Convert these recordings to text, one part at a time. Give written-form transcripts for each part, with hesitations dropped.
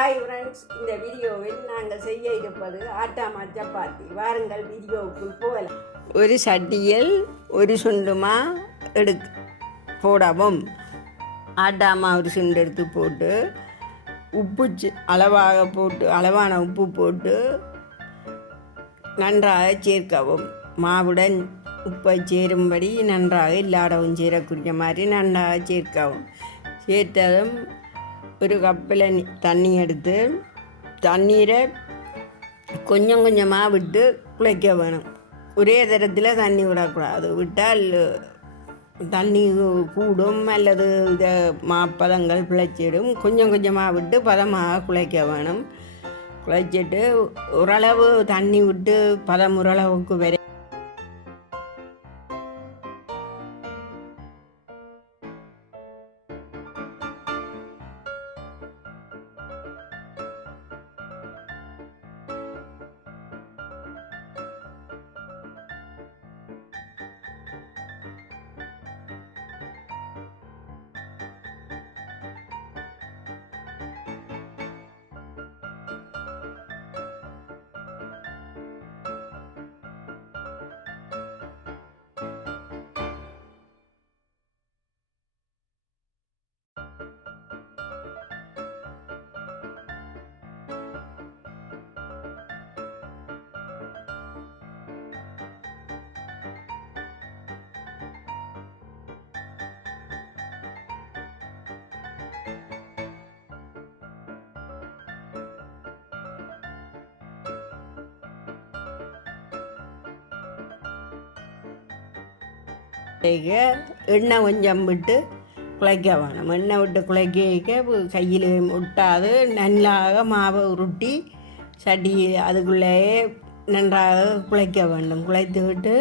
Hi friends, இந்த வீடியோவில் நாங்கள் செய்ய இருப்பது ஆட்டாமா சப்பாத்தி. வாருங்கள் வீடியோவுக்குள் போகலாம். ஒரு சட்டியில் ஒரு சுண்டுமா போடவும். ஆட்டாமா ஒரு சுண்டு எடுத்து போட்டு உப்பு அளவான உப்பு போட்டு நன்றாக சேர்க்கவும். மாவுடன் உப்பை சேரும்படி நன்றாக இல்லாடவும் சேரக்கூடிய மாதிரி நன்றாக சேர்க்கவும். சேர்த்ததும் ஒரு கப்பில் தண்ணி எடுத்து தண்ணீரை கொஞ்சம் கொஞ்சமாக விட்டு குழைக்க வேணும். ஒரே தரத்தில் தண்ணி விடக்கூடாது. விட்டால் தண்ணி கூடும் அல்லது இதை பதங்கள் பிழைச்சிடும். கொஞ்சம் கொஞ்சமாக விட்டு பதமாக குழைக்க வேணும். குழைச்சிட்டு ஓரளவு தண்ணி விட்டு பதம் ஓரளவுக்கு வரை எண்ணெய் கொஞ்சம் விட்டு குழைக்க வேணும். எண்ணெய் விட்டு குழைக்க கையில் விட்டாது நன்றாக மாவை உருட்டி சட்டி அதுக்குள்ளேயே நன்றாக குழைக்க வேண்டும். குழைத்து விட்டு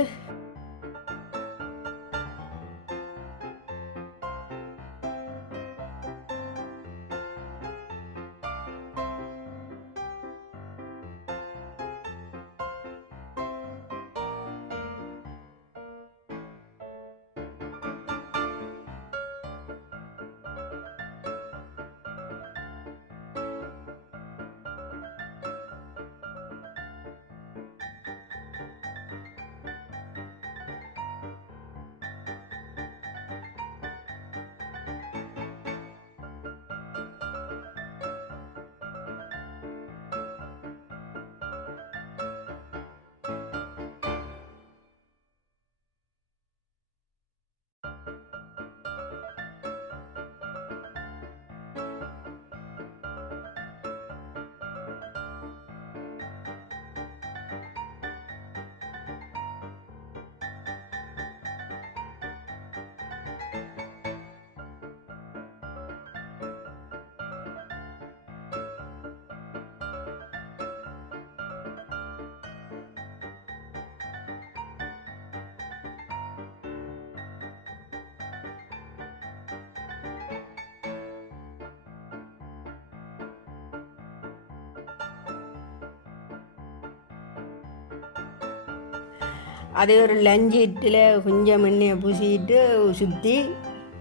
அதை ஒரு லஞ்சிட்டில் கொஞ்சம் எண்ணெயை பூசிட்டு சுற்றி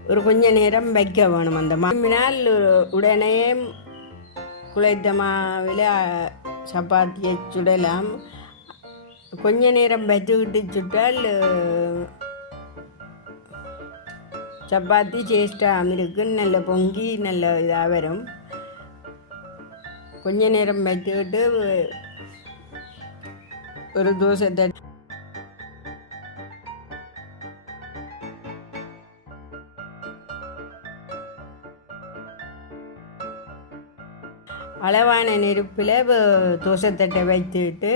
ஒரு கொஞ்ச நேரம் வைக்க வேணும். அந்த மாவினால் உடனே குழைத்த மாவில் சப்பாத்தியை சுடலாம். கொஞ்ச நேரம் வச்சு விட்டு சுட்டால் சப்பாத்தி டேஸ்டாக இருக்கும். நல்ல பொங்கி நல்ல இதாக வரும். கொஞ்ச நேரம் வச்சுக்கிட்டு ஒரு தோசை தட்டு அளவான நெருப்பில் தோசை தட்டை வைத்துவிட்டு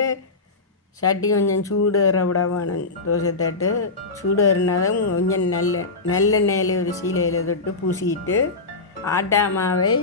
சட்டி கொஞ்சம் சூடேற விட வேணும். தோசை தட்டு சூடேறினாலும் கொஞ்சம் நல்லெண்ணெயில் ஒரு சீலையில் தொட்டு பூசிட்டு ஆட்டா மாவை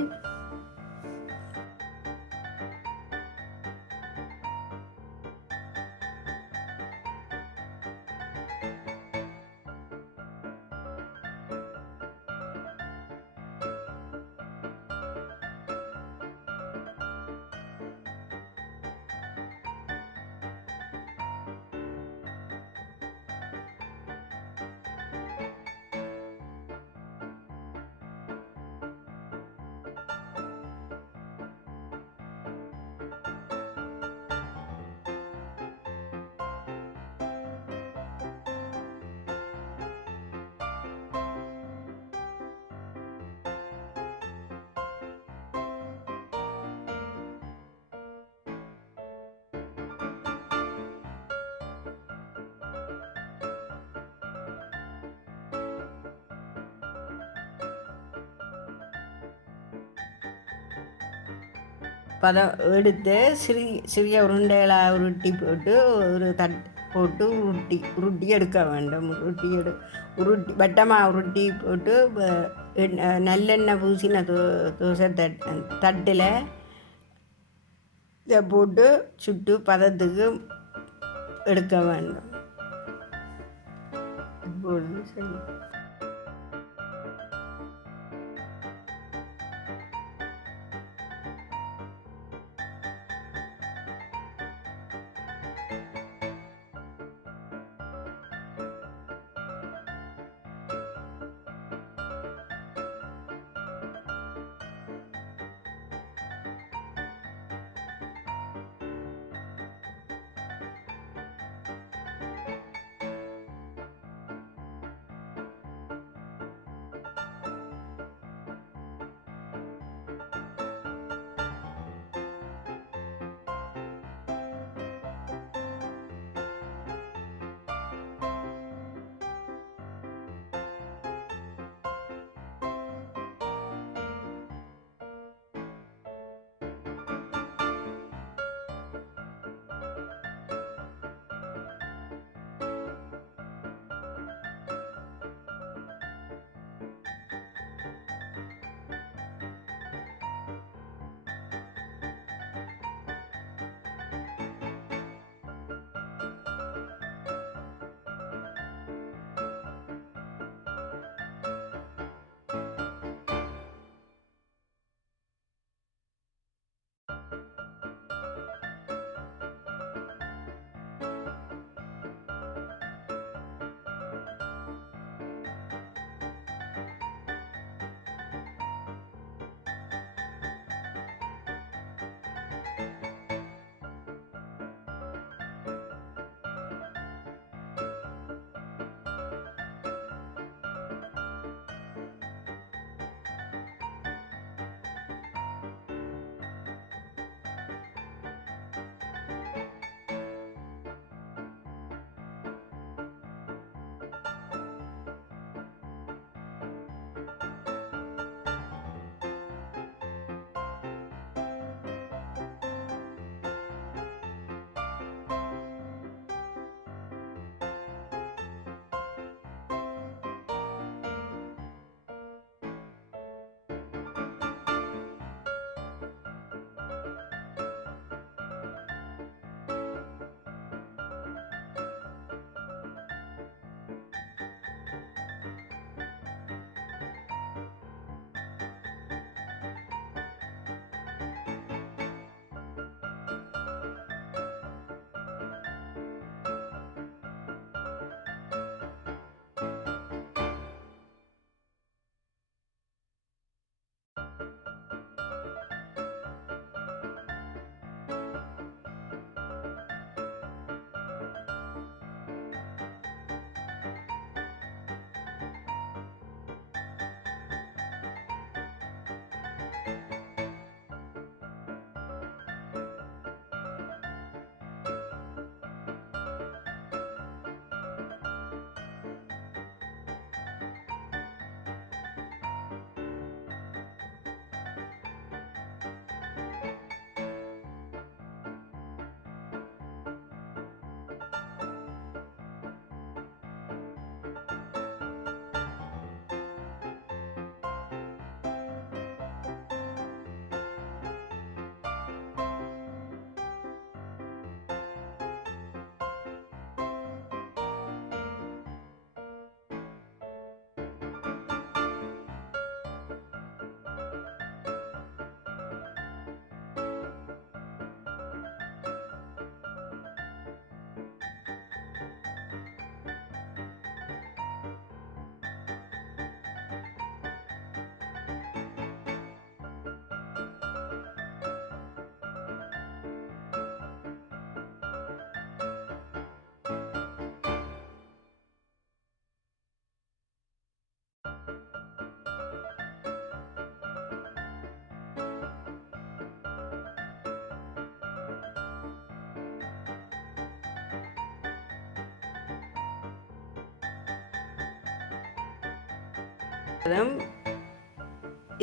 பதம் எடுத்து சிறிய உருண்டைகளாக உருட்டி போட்டு ஒரு போட்டு உருட்டி எடுக்க வேண்டும். உருட்டி வட்டமாக உருட்டி போட்டு நல்லெண்ணெய் பூசின தோசை தட்டில் இதை போட்டு சுட்டு பதத்துக்கு எடுக்க வேண்டும். இப்பொழுது சரி.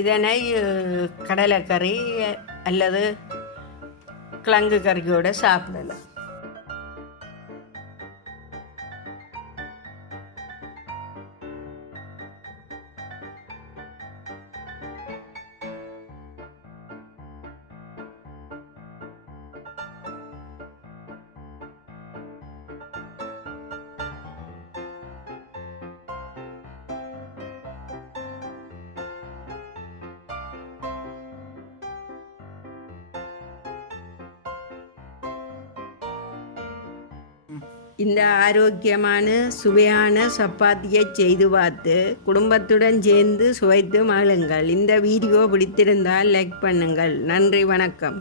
இதனை கடலைக்கறி அல்லது கிழங்கு கறியோட சாப்பிடலாம். இந்த ஆரோக்கியமான சுவையான சப்பாத்தியை செய்து பார்த்து குடும்பத்துடன் சேர்ந்து சுவைத்து மகிழுங்கள். இந்த வீடியோ பிடித்திருந்தால் லைக் பண்ணுங்கள். நன்றி, வணக்கம்.